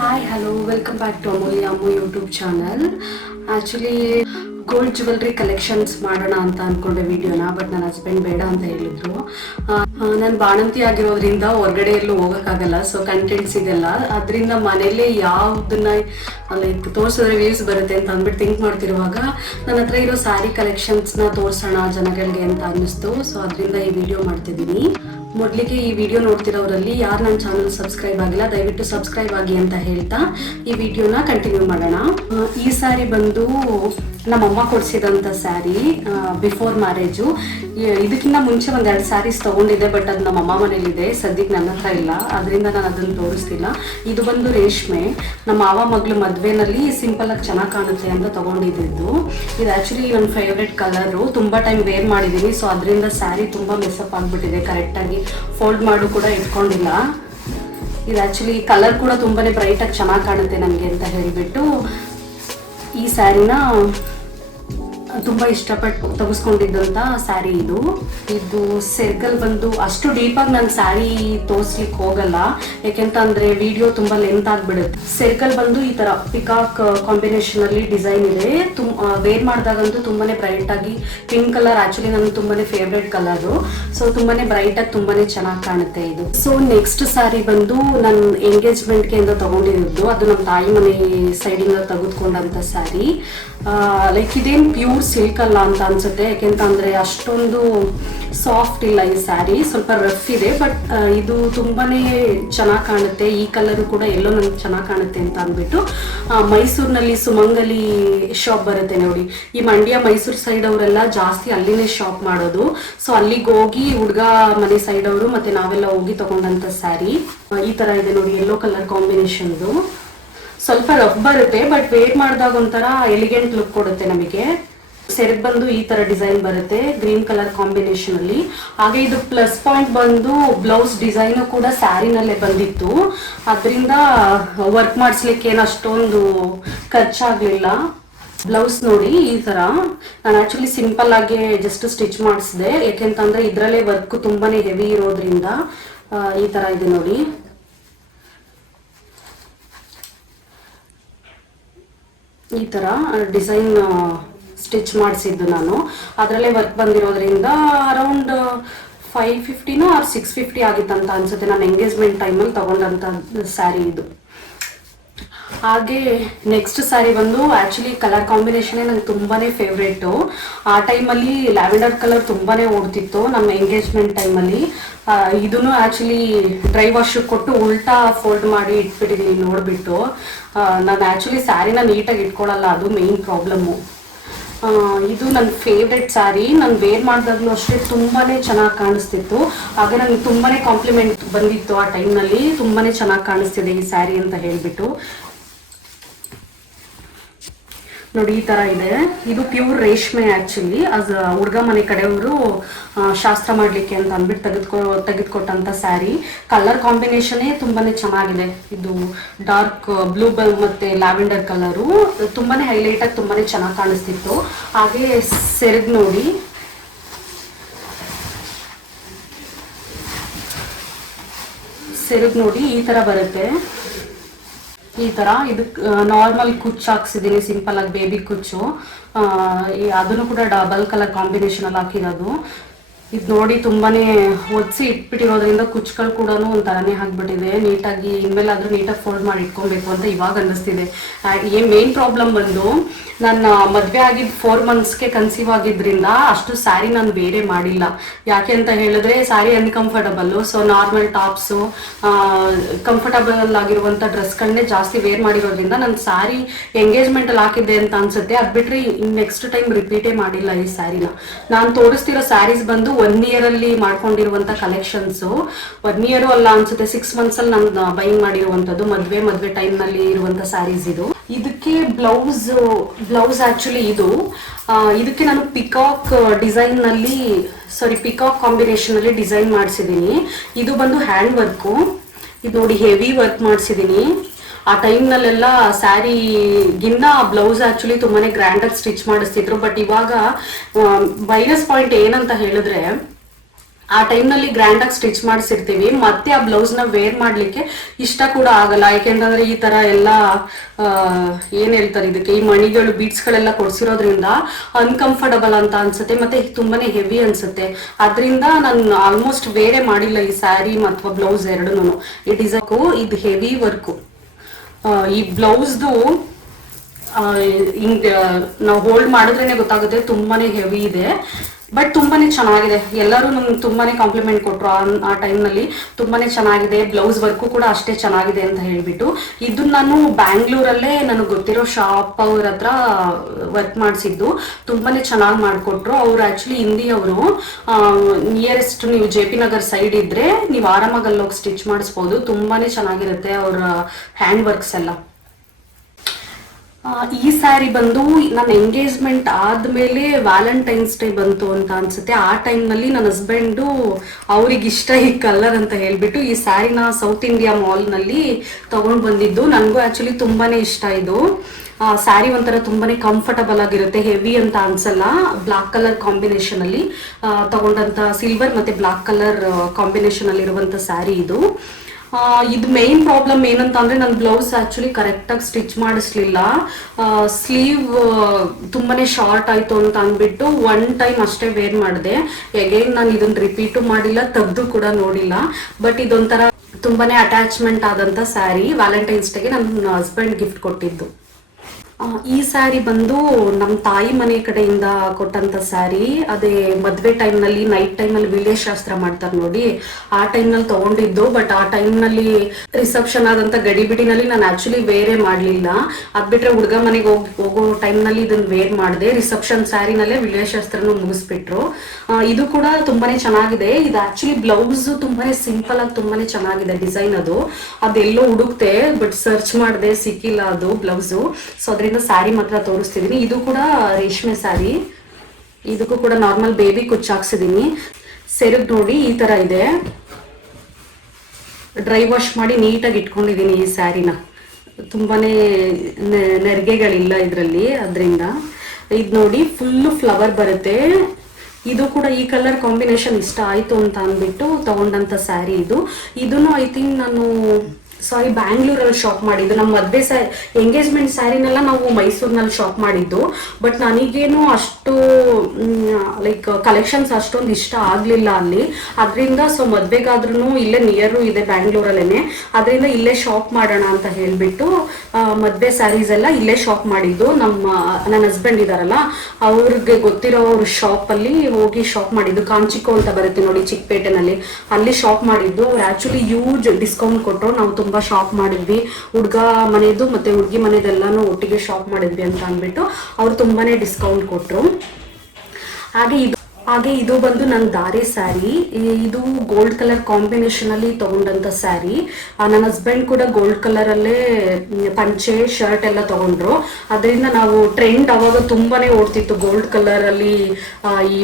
Hi hello welcome back to Amulya Ammu YouTube channel actually gold jewellery collections ಮಾಡೋಣ ಅಂತ ಅಂದ್ಕೊಂಡೆ ವಿಡಿಯೋನ but ನನ್ನ ಹಸ್ಬೆಂಡ್ ಬೇಡ ಅಂತ ಹೇಳಿದ್ರು. ನಾನು ಬಾಣಂತಿ ಆಗಿರೋದ್ರಿಂದ ಹೊರಗಡೆ ಎಲ್ಲೂ ಹೋಗೋಕ್ಕಾಗಲ್ಲ ಸೊ ಕಂಟೆಂಟ್ ಸಿಗಲ್ಲ ಅದರಿಂದ ಮನೇಲೇ ಯಾವುದನ್ನ ಲೈಕ್ ತೋರಿಸಿದ್ರೆ ವ್ಯೂಸ್ ಬರುತ್ತೆ ಅಂತ ಅಂದ್ಬಿಟ್ಟು ಥಿಂಕ್ ಮಾಡ್ತಿರುವಾಗ ನನ್ನ ಹತ್ರ ಇರೋ ಸ್ಯಾರಿ ಕಲೆಕ್ಷನ್ಸ್ನ ತೋರಿಸೋಣ ಜನಗಳಿಗೆ ಅಂತ ಅನ್ನಿಸ್ತು. ಸೊ ಅದರಿಂದ ಈ ವಿಡಿಯೋ ಮಾಡ್ತಿದ್ದೀನಿ. ಮೊದಲಿಗೆ ಈ ವಿಡಿಯೋ ನೋಡ್ತಿರೋರಲ್ಲಿ ಯಾರು ನನ್ನ ಚಾನಲ್ ಸಬ್ಸ್ಕ್ರೈಬ್ ಆಗಿಲ್ಲ, ದಯವಿಟ್ಟು ಸಬ್ಸ್ಕ್ರೈಬ್ ಆಗಿ ಅಂತ ಹೇಳ್ತಾ ಈ ವಿಡಿಯೋನ ಕಂಟಿನ್ಯೂ ಮಾಡೋಣ. ಈ ಸಾರಿ ಬಂದು ನಮ್ಮಮ್ಮ ಕೊಡಿಸಿದಂಥ ಸ್ಯಾರಿ ಬಿಫೋರ್ ಮ್ಯಾರೇಜು ಇದಕ್ಕಿಂತ ಮುಂಚೆ ಒಂದೆರಡು ಸ್ಯಾರೀಸ್ ತೊಗೊಂಡಿದ್ದೆ ಬಟ್ ಅದು ನಮ್ಮ ಅಮ್ಮ ಮನೇಲಿದೆ. ಸದ್ಯಕ್ಕೆ ನನ್ನ ಹತ್ರ ಇಲ್ಲ. ಅದರಿಂದ ನಾನು ಅದನ್ನು ತೋರಿಸ್ತಿಲ್ಲ. ಇದು ಬಂದು ರೇಷ್ಮೆ. ನಮ್ಮ ಮಾವ ಮಗಳು ಮದುವೆನಲ್ಲಿ ಸಿಂಪಲ್ ಆಗಿ ಚೆನ್ನಾಗಿ ಕಾಣುತ್ತೆ ಅಂತ ತೊಗೊಂಡಿದ್ದು ಇದು ಆ್ಯಕ್ಚುಲಿ ನನ್ನ ಫೇವ್ರೆಟ್ ಕಲರು ತುಂಬ ಟೈಮ್ ವೇರ್ ಮಾಡಿದ್ದೀನಿ ಸೊ ಅದರಿಂದ ಸ್ಯಾರಿ ತುಂಬ ಮೆಸಪ್ ಆಗಿಬಿಟ್ಟಿದೆ ಕರೆಕ್ಟಾಗಿ ಫೋಲ್ಡ್ ಮಾಡು ಕೂಡ ಇಟ್ಕೊಂಡಿಲ್ಲ. ಇದು ಆ್ಯಕ್ಚುಲಿ ಕಲರ್ ಕೂಡ ತುಂಬಾ ಬ್ರೈಟಾಗಿ ಚೆನ್ನಾಗಿ ಕಾಣುತ್ತೆ ನಮಗೆ ಅಂತ ಹೇಳಿಬಿಟ್ಟು ಈ ಸ್ಯಾರಿನ ತುಂಬ ಇಷ್ಟಪಟ್ಟು ತಗಸ್ಕೊಂಡಿದ್ದಂಥ ಸ್ಯಾರಿ ಇದು. ಇದು ಸರ್ಕಲ್ ಬಂದು ಅಷ್ಟು ಡೀಪಾಗಿ ನಾನು ಸ್ಯಾರಿ ತೋರಿಸ್ಲಿಕ್ಕೆ ಹೋಗಲ್ಲ. ಯಾಕೆಂತ ಅಂದರೆ ವಿಡಿಯೋ ತುಂಬ ಲೆಂತ್ ಆಗಿಬಿಡುತ್ತೆ. ಸರ್ಕಲ್ ಬಂದು ಈ ಥರ ಪಿಕಾಕ್ ಕಾಂಬಿನೇಷನ್ ಅಲ್ಲಿ ಡಿಸೈನ್ ಇದೆ. ತುಮ್ ವೇರ್ ಮಾಡಿದಾಗಂತೂ ತುಂಬಾನೇ ಬ್ರೈಟ್ ಆಗಿ ಪಿಂಕ್ ಕಲರ್ ಆ್ಯಕ್ಚುಲಿ ನನಗೆ ತುಂಬಾನೇ ಫೇವ್ರೆಟ್ ಕಲರು ಸೊ ತುಂಬಾನೇ ಬ್ರೈಟ್ ಆಗಿ ತುಂಬಾನೇ ಚೆನ್ನಾಗಿ ಕಾಣುತ್ತೆ ಇದು. ಸೊ ನೆಕ್ಸ್ಟ್ ಸ್ಯಾರಿ ಬಂದು ನನ್ನ ಎಂಗೇಜ್ಮೆಂಟ್ಗೆ ಅಂತ ತಗೊಂಡಿರೋದು. ಅದು ನಮ್ಮ ತಾಯಿ ಮನೆ ಸೈಡಿಂದ ತೆಗೆದುಕೊಂಡಂಥ ಸ್ಯಾರಿ. ಲೈಕ್ ಇದೇನು ಪ್ಯೂರ್ ಸಿಲ್ಕ್ ಅಲ್ಲ ಅಂತ ಅನ್ಸುತ್ತೆ. ಯಾಕೆಂತಂದ್ರೆ ಅಷ್ಟೊಂದು ಸಾಫ್ಟ್ ಇಲ್ಲ ಈ ಸ್ಯಾರಿ ಸ್ವಲ್ಪ ರಫ್ ಇದೆ ಬಟ್ ಇದು ತುಂಬಾನೇ ಚೆನ್ನಾಗಿ ಕಾಣುತ್ತೆ. ಈ ಕಲರು ಕೂಡ ಎಲ್ಲೋ ನನಗೆ ಚೆನ್ನಾಗಿ ಕಾಣುತ್ತೆ ಅಂತ ಅಂದ್ಬಿಟ್ಟು ಮೈಸೂರಿನಲ್ಲಿ ಸುಮಂಗಲಿ ಶಾಪ್ ಬರುತ್ತೆ ನೋಡಿ. ಈ ಮಂಡ್ಯ, ಮೈಸೂರು ಸೈಡ್ ಅವರೆಲ್ಲ ಜಾಸ್ತಿ ಅಲ್ಲಿನೇ ಶಾಪ್ ಮಾಡೋದು. ಸೊ ಅಲ್ಲಿಗೆ ಹೋಗಿ ಹುಡ್ಗ ಮನೆ ಸೈಡ್ ಅವರು ಮತ್ತೆ ನಾವೆಲ್ಲ ಹೋಗಿ ತಗೊಂಡಂತ ಸ್ಯಾರಿ ಈ ತರ ಇದೆ ನೋಡಿ ಎಲ್ಲೋ ಕಲರ್ ಕಾಂಬಿನೇಷನ್ದು ಸ್ವಲ್ಪ ರಫ್ ಬರುತ್ತೆ ಬಟ್ ವೇಟ್ ಮಾಡಿದಾಗ ಒಂಥರ ಎಲಿಗೆಂಟ್ ಲುಕ್ ಕೊಡುತ್ತೆ ನಮಗೆ. ಸೆರೆ ಬಂದು ಈ ತರ ಡಿಸೈನ್ ಬರುತ್ತೆ ಗ್ರೀನ್ ಕಲರ್ ಕಾಂಬಿನೇಷನ್ ಅಲ್ಲಿ. ಹಾಗೆ ಇದು ಪ್ಲಸ್ ಪಾಯಿಂಟ್ ಬಂದು ಬ್ಲೌಸ್ ಡಿಸೈನ್ ಕೂಡ ಸ್ಯಾರಿನಲ್ಲೇ ಬಂದಿತ್ತು. ಅದರಿಂದ ವರ್ಕ್ ಮಾಡಿಸ್ಲಿಕ್ಕೆ ಏನು ಅಷ್ಟೊಂದು ಖರ್ಚಾಗ್ಲಿಲ್ಲ. ಬ್ಲೌಸ್ ನೋಡಿ ಈ ತರ. ನಾನು ಆಕ್ಚುಲಿ ಸಿಂಪಲ್ ಆಗಿ ಜಸ್ಟ್ ಸ್ಟಿಚ್ ಮಾಡಿಸಿದೆ. ಯಾಕೆಂತಂದ್ರೆ ಇದರಲ್ಲೇ ವರ್ಕ್ ತುಂಬಾನೇ ಹೆವಿ ಇರೋದ್ರಿಂದ ಈ ತರ ಇದೆ ನೋಡಿ. ಈ ಥರ ಡಿಸೈನ್ ಸ್ಟಿಚ್ ಮಾಡಿಸಿದ್ದು ನಾನು. ಅದರಲ್ಲೇ ವರ್ಕ್ ಬಂದಿರೋದ್ರಿಂದ ಅರೌಂಡ್ ಫೈವ್ ಫಿಫ್ಟಿನೋ ಆರ್ ಸಿಕ್ಸ್ ಫಿಫ್ಟಿ ಆಗಿತ್ತಂತ ಅನ್ಸುತ್ತೆ. ನಾನು ಎಂಗೇಜ್ಮೆಂಟ್ ಟೈಮಲ್ಲಿ ತಗೊಂಡಂತ ಸ್ಯಾರಿ ಇದು. ಹಾಗೆ ನೆಕ್ಸ್ಟ್ ಸ್ಯಾರಿ ಬಂದು ಆ್ಯಕ್ಚುಲಿ ಕಲರ್ ಕಾಂಬಿನೇಷನೇ ನಂಗೆ ತುಂಬಾನೇ ಫೇವ್ರೇಟು ಆ ಟೈಮಲ್ಲಿ ಲ್ಯಾವೆಂಡರ್ ಕಲರ್ ತುಂಬಾನೇ ಓಡ್ತಿತ್ತು ನಮ್ಮ ಎಂಗೇಜ್ಮೆಂಟ್ ಟೈಮಲ್ಲಿ ಇದನ್ನು ಆ್ಯಕ್ಚುಲಿ ಡ್ರೈ ವಾಶ್ ಕೊಟ್ಟು ಉಲ್ಟಾ ಫೋಲ್ಡ್ ಮಾಡಿ ಇಟ್ಬಿಟ್ಟಿದ್ದೀನಿ ನೋಡಿಬಿಟ್ಟು. ನಾನು ಆ್ಯಕ್ಚುಲಿ ಸ್ಯಾರಿನ ನೀಟಾಗಿ ಇಟ್ಕೊಳ್ಳಲ್ಲ ಅದು ಮೇನ್ ಪ್ರಾಬ್ಲಮ್ಮು ಇದು ನನ್ನ ಫೇವ್ರೆಟ್ ಸ್ಯಾರಿ ನಾನು ವೇರ್ ಮಾಡಿದಾಗಲೂ ಅಷ್ಟೇ ತುಂಬಾನೇ ಚೆನ್ನಾಗಿ ಕಾಣಿಸ್ತಿತ್ತು. ಆಗ ನನಗೆ ತುಂಬಾನೇ ಕಾಂಪ್ಲಿಮೆಂಟ್ ಬಂದಿತ್ತು ಆ ಟೈಮ್ನಲ್ಲಿ ತುಂಬಾನೇ ಚೆನ್ನಾಗಿ ಕಾಣಿಸ್ತಿದೆ ಈ ಸ್ಯಾರಿ ಅಂತ ಹೇಳಿಬಿಟ್ಟು. ನೋಡಿ, ಈ ತರ ಇದೆ. ಇದು ಪ್ಯೂರ್ ರೇಷ್ಮೆ ಆಕ್ಚುಲಿ ಅಸ್ ಹುಡುಗ ಮನೆ ಕಡೆಯವರು ಶಾಸ್ತ್ರ ಮಾಡ್ಲಿಕ್ಕೆ ಅಂತ ಅಂದ್ಬಿಟ್ಟು ತೆಗೆದುಕೊ, ತೆಗೆದುಕೊಟ್ಟಂತ ಸ್ಯಾರಿ ಕಲರ್ ಕಾಂಬಿನೇಷನೇ ತುಂಬಾನೇ ಚೆನ್ನಾಗಿದೆ. ಇದು ಡಾರ್ಕ್ ಬ್ಲೂ ಬಲ್ ಮತ್ತೆ ಲ್ಯಾವೆಂಡರ್ ಕಲರು ತುಂಬಾನೇ ಹೈಲೈಟ್ ಆಗಿ ತುಂಬಾನೇ ಚೆನ್ನಾಗಿ ಕಾಣಿಸ್ತಿತ್ತು. ಹಾಗೆ ಸೆರಗ್ ನೋಡಿ. ಸೆರಗ್ ನೋಡಿ ಈ ತರ ಬರುತ್ತೆ. ಈ ತರ ಇದಕ್ಕೆ ನಾರ್ಮಲ್ ಕುಚ್ಚು ಹಾಕ್ಸಿದ್ದೀನಿ ಸಿಂಪಲ್ ಆಗಿ ಬೇಬಿ ಕುಚ್ಚು. ಆ, ಈ- ಅದನ್ನು ಕೂಡ ಡಬಲ್ ಕಲರ್ ಕಾಂಬಿನೇಷನ್ ಅಲ್ಲಿ ಹಾಕಿರೋದು. ಇದು ನೋಡಿ ತುಂಬಾನೇ ಒದಿಸಿ ಇಟ್ಬಿಟ್ಟಿರೋದ್ರಿಂದ ಕುಚ್ಚುಗಳು ಕೂಡ ಒಂಥರನೇ ಆಗ್ಬಿಟ್ಟಿದೆ. ನೀಟಾಗಿ ಇನ್ಮೇಲಾದರೂ ನೀಟಾಗಿ ಫೋಲ್ಡ್ ಮಾಡಿ ಇಟ್ಕೊಬೇಕು ಅಂತ ಇವಾಗ ಅನ್ನಿಸ್ತಿದೆ ಏನು ಮೇನ್ ಪ್ರಾಬ್ಲಮ್ ಬಂದು ನನ್ನ ಮದುವೆ ಆಗಿದ್ದು ಫೋರ್ ಮಂತ್ಸ್ಗೆ ಕನ್ಸೀವ್ ಆಗಿದ್ದರಿಂದ ಅಷ್ಟು ಸ್ಯಾರಿ ನಾನು ಬೇರೆ ಮಾಡಿಲ್ಲ. ಯಾಕೆ ಅಂತ ಹೇಳಿದ್ರೆ sari uncomfortable so normal tops comfortable ಆಗಿರುವಂಥ ಡ್ರೆಸ್ಗಳನ್ನೇ ಜಾಸ್ತಿ ವೇರ್ ಮಾಡಿರೋದ್ರಿಂದ ನನ್ನ ಸ್ಯಾರಿ ಎಂಗೇಜ್ಮೆಂಟಲ್ಲಿ ಹಾಕಿದ್ದೆ ಅಂತ ಅನ್ಸುತ್ತೆ. ಅದು ಬಿಟ್ಟರೆ ನೆಕ್ಸ್ಟ್ ಟೈಮ್ ರಿಪೀಟೇ ಮಾಡಿಲ್ಲ ಈ ಸ್ಯಾರಿನ ನಾನು ತೋರಿಸ್ತಿರೋ ಸ್ಯಾರೀಸ್ ಬಂದು ಒನ್ ಇಯರ್ ಅಲ್ಲಿ ಮಾಡ್ಕೊಂಡಿರುವಂತ ಕಲೆಕ್ಷನ್ಸ್ ಒನ್ ಇಯರ್ ಅಲ್ಲ ಅನ್ಸುತ್ತೆ. ಸಿಕ್ಸ್ ಮಂತ್ಸ್ ಅಲ್ಲಿ ನಾನು ಬೈಂಗ್ ಮದ್ವೆ ಮದ್ವೆ ಟೈಮ್ನಲ್ಲಿ ಇರುವಂತ ಸ್ಯಾರೀಸ್ ಇದು. ಇದಕ್ಕೆ ಬ್ಲೌಸ್ ಬ್ಲೌಸ್ ಆಕ್ಚುಲಿ ಇದು. ಇದಕ್ಕೆ ನಾನು ಪಿಕಾಕ್ ಡಿಸೈನ್ನಲ್ಲಿ ಸಾರಿ ಪಿಕಾಕ್ ಕಾಂಬಿನೇಷನ್ ಅಲ್ಲಿ ಡಿಸೈನ್ ಮಾಡಿಸಿದೀನಿ. ಇದು ಬಂದು ಹ್ಯಾಂಡ್ ವರ್ಕು ಇದು ನೋಡಿ ಹೆವಿ ವರ್ಕ್ ಮಾಡಿಸಿದ್ದೀನಿ ಆ ಟೈಮ್ನಲ್ಲೆಲ್ಲ ಸ್ಯಾರಿಗಿನ್ನ ಬ್ಲೌಸ್ ಆಕ್ಚುಲಿ ತುಂಬಾನೇ ಗ್ರ್ಯಾಂಡಾಗಿ ಸ್ಟಿಚ್ ಮಾಡಿಸ್ತಿದ್ರು. ಬಟ್ ಇವಾಗ ಮೈನಸ್ ಪಾಯಿಂಟ್ ಏನಂತ ಹೇಳಿದ್ರೆ, ಆ ಟೈಮ್ನಲ್ಲಿ ಗ್ರ್ಯಾಂಡ್ ಆಗಿ ಸ್ಟಿಚ್ ಮಾಡಿಸಿರ್ತೀವಿ. ಮತ್ತೆ ಆ ಬ್ಲೌಸ್ನ ವೇರ್ ಮಾಡ್ಲಿಕ್ಕೆ ಇಷ್ಟ ಕೂಡ ಆಗಲ್ಲ. ಯಾಕೆಂತಂದ್ರೆ ಈ ತರ ಎಲ್ಲ ಏನು ಹೇಳ್ತಾರೆ ಇದಕ್ಕೆ, ಈ ಮಣಿಗಳು ಬೀಟ್ಸ್ಗಳೆಲ್ಲ ಗಳೆಲ್ಲ ಕೊಡ್ಸಿರೋದ್ರಿಂದ ಅನ್ಕಂಫರ್ಟಬಲ್ ಅಂತ ಅನ್ಸುತ್ತೆ. ಮತ್ತೆ ತುಂಬಾನೇ ಹೆವಿ ಅನ್ಸುತ್ತೆ. ಅದರಿಂದ ನಾನು ಆಲ್ಮೋಸ್ಟ್ ವೇರೇ ಮಾಡಿಲ್ಲ ಈ ಸ್ಯಾರಿ ಅಥವಾ ಬ್ಲೌಸ್ ಎರಡೂ ಈ ಡಿಸೈನ್ ಇದು ಹೆವಿ ವರ್ಕು ಈ ಬ್ಲೌಸ್ದು ಹಿಂಗ್ ನಾವು ಹೋಲ್ಡ್ ಮಾಡಿದ್ರೇನೆ ಗೊತ್ತಾಗುತ್ತೆ ತುಂಬಾನೇ ಹೆವಿ ಇದೆ. ಬಟ್ ತುಂಬಾನೇ ಚೆನ್ನಾಗಿದೆ. ಎಲ್ಲರೂ ನಮ್ಗೆ ತುಂಬಾನೇ ಕಾಂಪ್ಲಿಮೆಂಟ್ ಕೊಟ್ರು ಆ- ಟೈಮ್ನಲ್ಲಿ ತುಂಬಾನೇ ಚೆನ್ನಾಗಿದೆ. ಬ್ಲೌಸ್ ವರ್ಕು ಕೂಡ ಅಷ್ಟೇ ಚೆನ್ನಾಗಿದೆ ಅಂತ ಹೇಳ್ಬಿಟ್ಟು. ಇದು ನಾನು ಬ್ಯಾಂಗ್ಳೂರಲ್ಲೇ ನನಗೆ ಗೊತ್ತಿರೋ ಶಾಪ್ ಅವ್ರ ಹತ್ರ ವರ್ಕ್ ಮಾಡಿಸಿದ್ದು. ತುಂಬಾನೇ ಚೆನ್ನಾಗಿ ಮಾಡಿಕೊಟ್ರು. ಅವ್ರು ಆಕ್ಚುಲಿ ಹಿಂದಿ ಅವರು ನಿಯರೆಸ್ಟ್ ನೀವು ಜೆ ಪಿ ನಗರ್ ಸೈಡ್ ಇದ್ರೆ ನೀವು ಆರಾಮಾಗಿ ಅಲ್ಲಿ ಹೋಗಿ ಸ್ಟಿಚ್ ಮಾಡಿಸ್ಬೋದು. ತುಂಬಾನೇ ಚೆನ್ನಾಗಿರುತ್ತೆ ಅವರ ಹ್ಯಾಂಡ್ ವರ್ಕ್ಸ್ ಎಲ್ಲ. ಈ ಸ್ಯಾರಿ ಬಂದು ನನ್ನ ಎಂಗೇಜ್ಮೆಂಟ್ ಆದ್ಮೇಲೆ ವ್ಯಾಲೆಂಟೈನ್ಸ್ ಡೇ ಬಂತು ಅಂತ ಅನ್ಸುತ್ತೆ. ಆ ಟೈಮ್ನಲ್ಲಿ ನನ್ನ ಹಸ್ಬೆಂಡು ಅವ್ರಿಗೆ ಇಷ್ಟ ಈ ಕಲರ್ ಅಂತ ಹೇಳ್ಬಿಟ್ಟು ಈ ಸ್ಯಾರಿನ ಸೌತ್ ಇಂಡಿಯಾ ಮಾಲ್ನಲ್ಲಿ ತಗೊಂಡು ಬಂದಿದ್ದು. ನನಗೂ ಆಕ್ಚುಲಿ ತುಂಬಾನೇ ಇಷ್ಟ ಇದು. ಸ್ಯಾರಿ ಒಂಥರ ತುಂಬಾನೇ ಕಂಫರ್ಟಬಲ್ ಆಗಿರುತ್ತೆ ಹೆವಿ ಅಂತ ಅನ್ಸಲ್ಲ. ಬ್ಲಾಕ್ ಕಲರ್ ಕಾಂಬಿನೇಷನ್ ಅಲ್ಲಿ ತಗೊಂಡಂತ ಸಿಲ್ವರ್ ಮತ್ತೆ ಬ್ಲಾಕ್ ಕಲರ್ ಕಾಂಬಿನೇಷನ್ ಅಲ್ಲಿ ಇರುವಂತ ಸ್ಯಾರಿ ಇದು. ಇದು ಮೇನ್ ಪ್ರಾಬ್ಲಮ್ ಏನಂತ ಅಂದ್ರೆ ನನ್ನ ಬ್ಲೌಸ್ ಆಕ್ಚುಲಿ ಕರೆಕ್ಟಾಗಿ ಸ್ಟಿಚ್ ಮಾಡಿಸ್ಲಿಲ್ಲ. ಸ್ಲೀವ್ ತುಂಬಾನೇ ಶಾರ್ಟ್ ಆಯ್ತು ಅಂತ ಅಂದ್ಬಿಟ್ಟು ಒನ್ ಟೈಮ್ ಅಷ್ಟೇ ವೇರ್ ಮಾಡಿದೆ. ಎಗೈನ್ ನಾನು ಇದನ್ನ ರಿಪೀಟು ಮಾಡಿಲ್ಲ, ತೆಗ್ದು ಕೂಡ ನೋಡಿಲ್ಲ. ಬಟ್ ಇದೊಂಥರ ತುಂಬಾನೇ ಅಟ್ಯಾಚ್ಮೆಂಟ್ ಆದಂತ ಸ್ಯಾರಿ ವ್ಯಾಲೆಂಟೈನ್ಸ್ ಡೇಗೆ ನನ್ನ ಹಸ್ಬೆಂಡ್ ಗಿಫ್ಟ್ ಕೊಟ್ಟಿದ್ದು. ಈ ಸ್ಯಾರಿ ಬಂದು ನಮ್ಮ ತಾಯಿ ಮನೆ ಕಡೆಯಿಂದ ಕೊಟ್ಟಂತ ಸ್ಯಾರಿ ಅದೇ ಮದ್ವೆ ಟೈಮ್ನಲ್ಲಿ ನೈಟ್ ಟೈಮಲ್ಲಿ ವಿಲೇಜ್ ಶಾಸ್ತ್ರ ಮಾಡ್ತಾರೆ ನೋಡಿ. ಆ ಟೈಮ್ನಲ್ಲಿ ತಗೊಂಡಿದ್ದು ಬಟ್ ಆ ಟೈಮ್ನಲ್ಲಿ ರಿಸೆಪ್ಷನ್ ಆದಂತ ಗಡಿಬಿಡಿನಲ್ಲಿ ನಾನು ಆಕ್ಚುಲಿ ವೇರೇ ಮಾಡಲಿಲ್ಲ. ಅದ್ ಬಿಟ್ರೆ ಹುಡುಗ ಮನೆಗೆ ಹೋಗಿ, ಹೋಗೋ ಟೈಮ್ನಲ್ಲಿ ಇದನ್ನ ವೇರ್ ಮಾಡಿದೆ. ರಿಸೆಪ್ಷನ್ ಸ್ಯಾರಿನಲ್ಲೇ ವಿಲೇಜ್ ಶಾಸ್ತ್ರನೂ ಮುಗಿಸ್ಬಿಟ್ರು. ಇದು ಕೂಡ ತುಂಬಾನೇ ಚೆನ್ನಾಗಿದೆ. ಇದು ಆಕ್ಚುಲಿ ಬ್ಲೌಸ್ ತುಂಬಾನೇ ಸಿಂಪಲ್ ಆಗಿ ತುಂಬಾನೇ ಚೆನ್ನಾಗಿದೆ ಡಿಸೈನ್ ಅದು. ಅದೆಲ್ಲೋ ಹುಡುಕ್ತೆ ಬಟ್ ಸರ್ಚ್ ಮಾಡಿದೆ, ಸಿಕ್ಕಿಲ್ಲ ಅದು ಬ್ಲೌಸು ಸೊ ಅದರಿಂದ ಸ್ಯಾರಿ ಮಾತ್ರ ತೋರಿಸ್ತಿದೀನಿ. ಇದು ಕೂಡ ರೇಷ್ಮೆ ಸ್ಯಾರಿ ಇದಕ್ಕೂ ಕೂಡ ನಾರ್ಮಲ್ ಬೇಬಿ ಕುಚ್ಚ ಹಾಕ್ಸಿದೀನಿ ಸೆರಗ್ ನೋಡಿ ಈ ತರ ಇದೆ. ಡ್ರೈ ವಾಶ್ ಮಾಡಿ ನೀಟಾಗಿ ಇಟ್ಕೊಂಡಿದ್ದೀನಿ ಈ ಸ್ಯಾರಿನ. ತುಂಬಾನೇ ನೆರಿಗೆಗಳಿಲ್ಲ ಇದರಲ್ಲಿ. ಅದರಿಂದ ಇದು ನೋಡಿ ಫುಲ್ಲು ಫ್ಲವರ್ ಬರುತ್ತೆ. ಇದು ಕೂಡ ಈ ಕಲರ್ ಕಾಂಬಿನೇಷನ್ ಇಷ್ಟ ಆಯ್ತು ಅಂತ ಅಂದ್ಬಿಟ್ಟು ತಗೊಂಡಂತ ಸ್ಯಾರಿ ಇದು. ಇದನ್ನು ಐ ಥಿಂಕ್ ನಾನು ಸಾರಿ ಬ್ಯಾಂಗ್ಳೂರಲ್ಲಿ ಶಾಪ್ ಮಾಡಿದ್ದು. ನಮ್ಮ ಮದ್ವೆ ಸ್ಯಾ ಎಂಗೇಜ್ಮೆಂಟ್ ಸ್ಯಾರಿನೆಲ್ಲ ನಾವು ಮೈಸೂರಿನಲ್ಲಿ ಶಾಪ್ ಮಾಡಿದ್ದು. ಬಟ್ ನನಗೇನು ಅಷ್ಟು ಲೈಕ್ ಕಲೆಕ್ಷನ್ಸ್ ಅಷ್ಟೊಂದು ಇಷ್ಟ ಆಗಲಿಲ್ಲ ಅಲ್ಲಿ. ಅದರಿಂದ ಸೊ ಮದುವೆಗಾದ್ರೂ ಇಲ್ಲೇ ನಿಯರು ಇದೆ ಬ್ಯಾಂಗ್ಳೂರಲ್ಲೇ ಅದರಿಂದ ಇಲ್ಲೇ ಶಾಪ್ ಮಾಡೋಣ ಅಂತ ಹೇಳಿಬಿಟ್ಟು ಮದ್ವೆ ಸ್ಯಾರೀಸ್ ಎಲ್ಲ ಇಲ್ಲೇ ಶಾಪ್ ಮಾಡಿದ್ದು. ನಮ್ಮ, ನನ್ನ ಹಸ್ಬೆಂಡ್ ಇದಾರಲ್ಲ, ಅವ್ರಿಗೆ ಗೊತ್ತಿರೋ ಅವ್ರ ಶಾಪಲ್ಲಿ ಹೋಗಿ ಶಾಪ್ ಮಾಡಿದ್ದು. ಕಾಂಚಿಕೋ ಅಂತ ಬರುತ್ತೆ ನೋಡಿ ಚಿಕ್ಕಪೇಟೆನಲ್ಲಿ. ಅಲ್ಲಿ ಶಾಪ್ ಮಾಡಿದ್ದು. ಅವ್ರು ಆ್ಯಕ್ಚುಲಿ ಯೂಜ್ ಡಿಸ್ಕೌಂಟ್ ಕೊಟ್ಟರು ನಾವು ತುಂಬಾ ಶಾಪ್ ಮಾಡಿದ್ವಿ. ಹುಡುಗ ಮನೆದು ಮತ್ತೆ ಹುಡ್ಗಿ ಮನೆದೆಲ್ಲಾನು ಒಟ್ಟಿಗೆ ಶಾಪ್ ಮಾಡಿದ್ವಿ ಅಂತ ಅಂದ್ಬಿಟ್ಟು ಅವ್ರು ತುಂಬಾನೇ ಡಿಸ್ಕೌಂಟ್ ಕೊಟ್ಟರು ಹಾಗೆ ಇದು ಹಾಗೆ ಇದು ಬಂದು ನನ್ನ ದಾರಿ ಸ್ಯಾರಿ ಇದು ಗೋಲ್ಡ್ ಕಲರ್ ಕಾಂಬಿನೇಷನ್ ಅಲ್ಲಿ ತಗೊಂಡಂತ ಸ್ಯಾರಿ. ನನ್ನ ಹಸ್ಬೆಂಡ್ ಕೂಡ ಗೋಲ್ಡ್ ಕಲರ್ ಅಲ್ಲೇ ಪಂಚೆ ಶರ್ಟ್ ಎಲ್ಲ ತಗೊಂಡ್ರು. ಅದರಿಂದ ನಾವು ಟ್ರೆಂಡ್ ಅವಾಗ ತುಂಬಾನೇ ಓಡ್ತಿತ್ತು ಗೋಲ್ಡ್ ಕಲರ್ ಅಲ್ಲಿ ಈ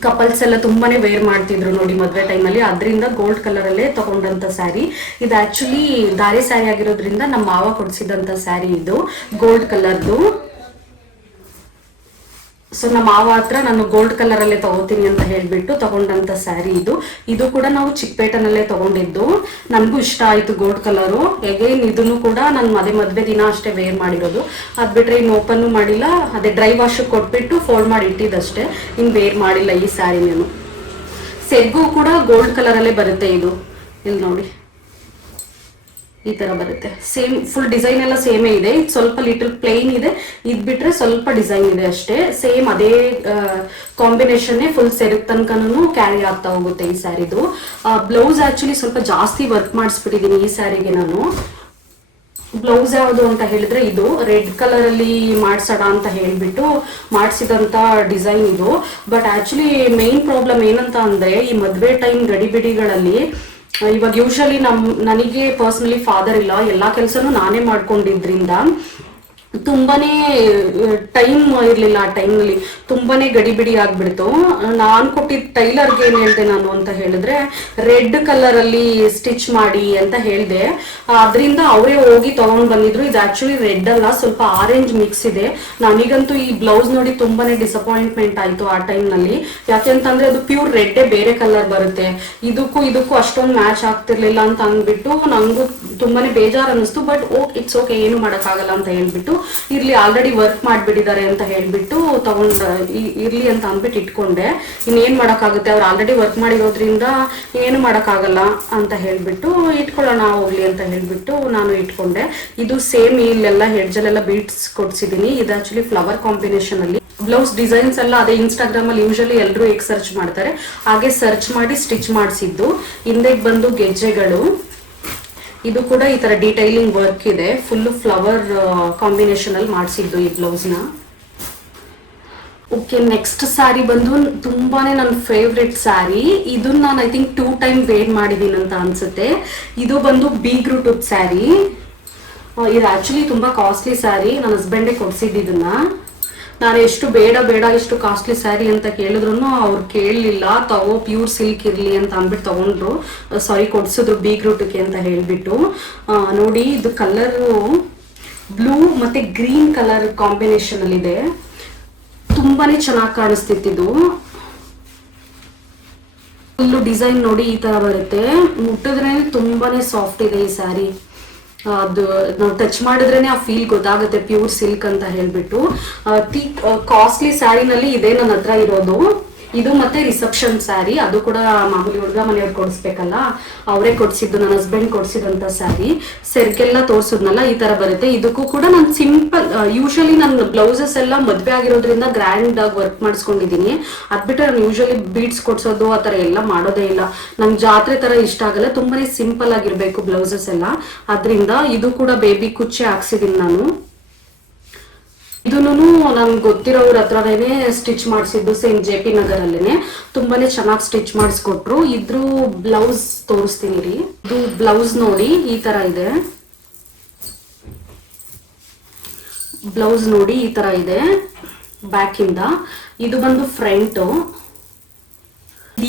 ಕಪಲ್ಸ್ ಎಲ್ಲ ತುಂಬಾನೇ ವೇರ್ ಮಾಡ್ತಿದ್ರು ನೋಡಿ ಮದ್ವೆ ಟೈಮಲ್ಲಿ ಅದರಿಂದ ಗೋಲ್ಡ್ ಕಲರ್ ಅಲ್ಲೇ ತಗೊಂಡಂತ ಸ್ಯಾರಿ ಇದು ಆಕ್ಚುಲಿ ದಾರೆ ಸ್ಯಾರಿ ಆಗಿರೋದ್ರಿಂದ ನಮ್ಮ ಮಾವ ಕೊಡ್ಸಿದಂತ ಸ್ಯಾರಿ ಇದು. ಗೋಲ್ಡ್ ಕಲರ್ದು ಸೊ ನಮ್ಮ ಮಾವ ಹತ್ರ ನಾನು ಗೋಲ್ಡ್ ಕಲರ್ ಅಲ್ಲೇ ತಗೋತೀನಿ ಅಂತ ಹೇಳ್ಬಿಟ್ಟು ತಗೊಂಡಂತ ಸ್ಯಾರಿ ಇದು. ಇದು ಕೂಡ ನಾವು ಚಿಕ್ಕಪೇಟನಲ್ಲೇ ತಗೊಂಡಿದ್ದು. ನನಗೂ ಇಷ್ಟ ಆಯ್ತು ಗೋಲ್ಡ್ ಕಲರು ಎಗೈನ್ ಇದನ್ನು ಕೂಡ ನಾನು ಮದುವೆ ಮದ್ವೆ ದಿನ ಅಷ್ಟೇ ವೇರ್ ಮಾಡಿರೋದು. ಅದ್ ಬಿಟ್ರೆ ಇನ್ನು ಓಪನ್ ಮಾಡಿಲ್ಲ. ಅದೇ ಡ್ರೈ ವಾಶ್ ಕೊಟ್ಬಿಟ್ಟು ಫೋಲ್ಡ್ ಮಾಡಿ ಇಟ್ಟಿದ್ದಷ್ಟೇ. ಇನ್ನು ವೇರ್ ಮಾಡಿಲ್ಲ ಈ ಸ್ಯಾರಿ ನಾನು. ಸೆಗ್ಗು ಕೂಡ ಗೋಲ್ಡ್ ಕಲರ್ ಅಲ್ಲೇ ಬರುತ್ತೆ ಇದು. ಇಲ್ಲಿ ನೋಡಿ ಈ ತರ ಬರುತ್ತೆ. ಸೇಮ್ ಫುಲ್ ಡಿಸೈನ್ ಎಲ್ಲ ಸೇಮೇ ಇದೆ. ಇದು ಸ್ವಲ್ಪ ಲಿಟಲ್ ಪ್ಲೇನ್ ಇದೆ. ಇದ್ ಬಿಟ್ರೆ ಸ್ವಲ್ಪ ಡಿಸೈನ್ ಇದೆ ಅಷ್ಟೇ. ಸೇಮ್ ಅದೇ ಕಾಂಬಿನೇಷನ್ ಫುಲ್ ಸೆರಕ್ ತನಕನೂ ಕ್ಯಾರಿ ಆಗ್ತಾ ಹೋಗುತ್ತೆ ಈ ಸ್ಯಾರಿದು ಬ್ಲೌಸ್ ಆಕ್ಚುಲಿ ಸ್ವಲ್ಪ ಜಾಸ್ತಿ ವರ್ಕ್ ಮಾಡಿಸ್ಬಿಟ್ಟಿದ್ದೀನಿ ಈ ಸ್ಯಾರಿಗೆ ನಾನು. ಬ್ಲೌಸ್ ಯಾವುದು ಅಂತ ಹೇಳಿದ್ರೆ ಇದು ರೆಡ್ ಕಲರ್ ಅಲ್ಲಿ ಮಾಡ್ಸೋಣ ಅಂತ ಹೇಳಿಬಿಟ್ಟು ಮಾಡಿಸಿದಂತ ಡಿಸೈನ್ ಇದು. ಬಟ್ ಆಕ್ಚುಲಿ ಮೇನ್ ಪ್ರಾಬ್ಲಮ್ ಏನಂತ ಅಂದ್ರೆ ಈ ಮದುವೆ ಟೈಮ್ ಗಡಿಬಿಡಿಗಳಲ್ಲಿ ಇವಾಗ ಯೂಶಲಿ ನಮ್ ನನಗೆ ಪರ್ಸನಲಿ ಫಾದರ್ ಇಲ್ಲ ಎಲ್ಲಾ ಕೆಲಸನೂ ನಾನೇ ಮಾಡ್ಕೊಂಡಿದ್ರಿಂದ ತುಂಬಾನೇ ಟೈಮ್ ಇರಲಿಲ್ಲ ಆ ಟೈಮ್ನಲ್ಲಿ ತುಂಬಾನೇ ಗಡಿಬಿಡಿ ಆಗ್ಬಿಡ್ತು. ನಾನು ಕೊಟ್ಟಿದ್ದ ಟೈಲರ್ಗೆ ಏನ್ ಹೇಳ್ದೆ ನಾನು ಅಂತ ಹೇಳಿದ್ರೆ, ರೆಡ್ ಕಲರ್ ಅಲ್ಲಿ ಸ್ಟಿಚ್ ಮಾಡಿ ಅಂತ ಹೇಳ್ದೆ. ಅದರಿಂದ ಅವರೇ ಹೋಗಿ ತಗೊಂಡ್ ಬಂದಿದ್ರು. ಇದು ಆಕ್ಚುಲಿ ರೆಡ್ ಅಲ್ಲ, ಸ್ವಲ್ಪ ಆರೆಂಜ್ ಮಿಕ್ಸ್ ಇದೆ. ನನಗಂತೂ ಈ ಬ್ಲೌಸ್ ನೋಡಿ ತುಂಬಾನೇ ಡಿಸಪಾಯಿಂಟ್ಮೆಂಟ್ ಆಯ್ತು ಆ ಟೈಮ್ನಲ್ಲಿ ಯಾಕೆ ಯಾಕೆಂತಂದ್ರೆ ಅದು ಪ್ಯೂರ್ ರೆಡ್ಡೇ ಬೇರೆ ಕಲರ್ ಬರುತ್ತೆ. ಇದಕ್ಕೂ ಇದಕ್ಕೂ ಅಷ್ಟೊಂದು ಮ್ಯಾಚ್ ಆಗ್ತಿರ್ಲಿಲ್ಲ ಅಂತ ಅಂದ್ಬಿಟ್ಟು ನಂಗೂ ತುಂಬಾನೇ ಬೇಜಾರ್ ಅನಿಸ್ತು ಬಟ್ ಓಕೆ ಇಟ್ಸ್ ಓಕೆ ಏನು ಮಾಡೋಕ್ಕಾಗಲ್ಲ ಅಂತ ಹೇಳ್ಬಿಟ್ಟು, ಇರ್ಲಿ ಆಲ್ರೆಡಿ ವರ್ಕ್ ಮಾಡ್ಬಿಟ್ಟಿದ್ದಾರೆ ಅಂತ ಹೇಳ್ಬಿಟ್ಟು ತಗೊಂಡ್ ಇರ್ಲಿ ಅಂತ ಅಂದ್ಬಿಟ್ಟು ಇಟ್ಕೊಂಡೆ. ಇನ್ನೇನು ಮಾಡೋಕ್ಕಾಗುತ್ತೆ? ಅವ್ರು ಆಲ್ರೆಡಿ ವರ್ಕ್ ಮಾಡಿರೋದ್ರಿಂದ ಏನು ಮಾಡೋಕ್ಕಾಗಲ್ಲ ಅಂತ ಹೇಳ್ಬಿಟ್ಟು, ಇಟ್ಕೊಳ್ಳೋಣ, ಹೋಗ್ಲಿ ಅಂತ ಹೇಳ್ಬಿಟ್ಟು ನಾನು ಇಟ್ಕೊಂಡೆ. ಇದು ಸೇಮ್ ಇಲ್ಲೆಲ್ಲ ಹೆಡ್ಜಲ್ಲೆಲ್ಲ ಬೀಟ್ಸ್ ಕೊಡ್ಸಿದೀನಿ ಇದು ಆಕ್ಚುಲಿ ಫ್ಲವರ್ ಕಾಂಬಿನೇಷನ್ ಅಲ್ಲಿ. ಬ್ಲೌಸ್ ಡಿಸೈನ್ಸ್ ಎಲ್ಲ ಅದೇ ಇನ್ಸ್ಟಾಗ್ರಾಮ್ ಅಲ್ಲಿ ಯೂಶಲಿ ಎಲ್ಲರೂ ಹೇಗೆ ಸರ್ಚ್ ಮಾಡ್ತಾರೆ, ಹಾಗೆ ಸರ್ಚ್ ಮಾಡಿ ಸ್ಟಿಚ್ ಮಾಡಿಸಿದ್ದು. ಹಿಂದೆ ಬಂದು ಗೆಜ್ಜೆಗಳು ಇದು ಕೂಡ ಈ ತರ ಡೀಟೈಲಿಂಗ್ ವರ್ಕ್ ಇದೆ. ಫುಲ್ ಫ್ಲವರ್ ಕಾಂಬಿನೇಷನ್ ಅಲ್ಲಿ ಮಾಡಿಸಿದ್ದು ಈ ಬ್ಲೌಸ್ನ. ಓಕೆ ನೆಕ್ಸ್ಟ್ ಸ್ಯಾರಿ ಬಂದು ತುಂಬಾನೇ ನನ್ನ ಫೇವ್ರೆಟ್ ಸ್ಯಾರಿ ಇದನ್ನ ನಾನು I think two time wear ಮಾಡಿದೀನಿ ಅಂತ ಅನ್ಸುತ್ತೆ. ಇದು ಬಂದು ಬಿ ರೂಟದ್ ಸ್ಯಾರಿ ಇದು ಆಕ್ಚುಲಿ ತುಂಬಾ ಕಾಸ್ಟ್ಲಿ ಸ್ಯಾರಿ ನನ್ನ ಹಸ್ಬೆಂಡೇ ಕೊಡ್ಸಿದ್ದು ಇದನ್ನ ನಾನು ಎಷ್ಟು ಬೇಡ ಬೇಡ, ಇಷ್ಟು ಕಾಸ್ಟ್ಲಿ ಸ್ಯಾರಿ ಅಂತ ಕೇಳಿದ್ರು ಅವ್ರು ಕೇಳಲಿಲ್ಲ. ತಗೋ ಪ್ಯೂರ್ ಸಿಲ್ಕ್ ಇರಲಿ ಅಂತ ಅಂದ್ಬಿಟ್ಟು ತಗೊಂಡ್ರು. ಸಾರಿ ಕೊಡ್ಸಿದ್ರು ಬೀಗ್ ರೂಟಕ್ಕೆ ಅಂತ ಹೇಳಿಬಿಟ್ಟು. ನೋಡಿ, ಇದು ಕಲರು ಬ್ಲೂ ಮತ್ತೆ ಗ್ರೀನ್ ಕಲರ್ ಕಾಂಬಿನೇಷನ್ ಅಲ್ಲಿ ಇದೆ. ತುಂಬಾನೇ ಚೆನ್ನಾಗಿ ಕಾಣಿಸ್ತಿತ್ತು ಫುಲ್ಲು ಡಿಸೈನ್ ನೋಡಿ ಈ ತರ ಬರುತ್ತೆ. ಮುಟ್ಟಿದ್ರೆ ತುಂಬಾನೇ ಸಾಫ್ಟ್ ಇದೆ ಈ ಸ್ಯಾರಿ ಅದು ನಾವು ಟಚ್ ಮಾಡಿದ್ರೇನೆ ಆ ಫೀಲ್ ಗೊತ್ತಾಗುತ್ತೆ ಪ್ಯೂರ್ ಸಿಲ್ಕ್ ಅಂತ ಹೇಳ್ಬಿಟ್ಟು. ಟೀ ಕಾಸ್ಟ್ಲಿ ಸ್ಯಾರಿನಲ್ಲಿ ಇದೆ ನನ್ನ ಹತ್ರ ಇರೋದು. ಇದು ಮತ್ತೆ ರಿಸೆಪ್ಷನ್ ಸ್ಯಾರಿ ಅದು ಕೂಡ ಮಾಮೂಲಿ ಹುಡುಗ ಮನೆಯವ್ರು ಕೊಡಿಸ್ಬೇಕಲ್ಲ, ಅವರೇ ಕೊಡಿಸಿದ್ದು, ನನ್ನ ಹಸ್ಬೆಂಡ್ ಕೊಡ್ಸಿದಂತ ಸ್ಯಾರಿ ಸೆರ್ಗೆಲ್ಲ ತೋರಿಸಿದ್ನಲ್ಲ, ಈ ತರ ಬರುತ್ತೆ. ಇದಕ್ಕೂ ಕೂಡ ನಾನು ಸಿಂಪಲ್ ಯೂಶಲಿ ನನ್ನ ಬ್ಲೌಸಸ್ ಎಲ್ಲ ಮದ್ವೆ ಆಗಿರೋದ್ರಿಂದ ಗ್ರ್ಯಾಂಡ್ ಆಗಿ ವರ್ಕ್ ಮಾಡಿಸ್ಕೊಂಡಿದ್ದೀನಿ ಅದ್ಬಿಟ್ಟು ನಾನು ಯೂಶಲಿ ಬೀಡ್ಸ್ ಕೊಡ್ಸೋದು, ಆ ತರ ಎಲ್ಲ ಮಾಡೋದೇ ಇಲ್ಲ. ನಂಗೆ ಜಾತ್ರೆ ತರ ಇಷ್ಟ ಆಗಲ್ಲ. ತುಂಬಾನೇ ಸಿಂಪಲ್ ಆಗಿರ್ಬೇಕು ಬ್ಲೌಸಸ್ ಎಲ್ಲ. ಅದರಿಂದ ಇದು ಕೂಡ ಬೇಬಿ ಕುಚ್ಚೆ ಹಾಕ್ಸಿದ್ದೀನಿ ನಾನು. ಇದನ್ನು ನನ್ಗೆ ಗೊತ್ತಿರೋರ ಹತ್ರನೇ ಸ್ಟಿಚ್ ಮಾಡಿಸಿದ್ದು ಸೇಮ್ ಜೆ ಪಿ ನಗರಲ್ಲೇನೆ. ತುಂಬಾನೇ ಚೆನ್ನಾಗಿ ಸ್ಟಿಚ್ ಮಾಡಿಸ್ಕೊಟ್ರು. ಇದ್ರ ಬ್ಲೌಸ್ ತೋರಿಸ್ತೀನಿ ರೀ. ಇದು ಬ್ಲೌಸ್ ನೋಡಿ, ಈ ತರ ಇದೆ. ಬ್ಲೌಸ್ ನೋಡಿ, ಈ ತರ ಇದೆ. ಬ್ಯಾಕ್ ಇಂದ ಇದು ಬಂದು ಫ್ರಂಟ್.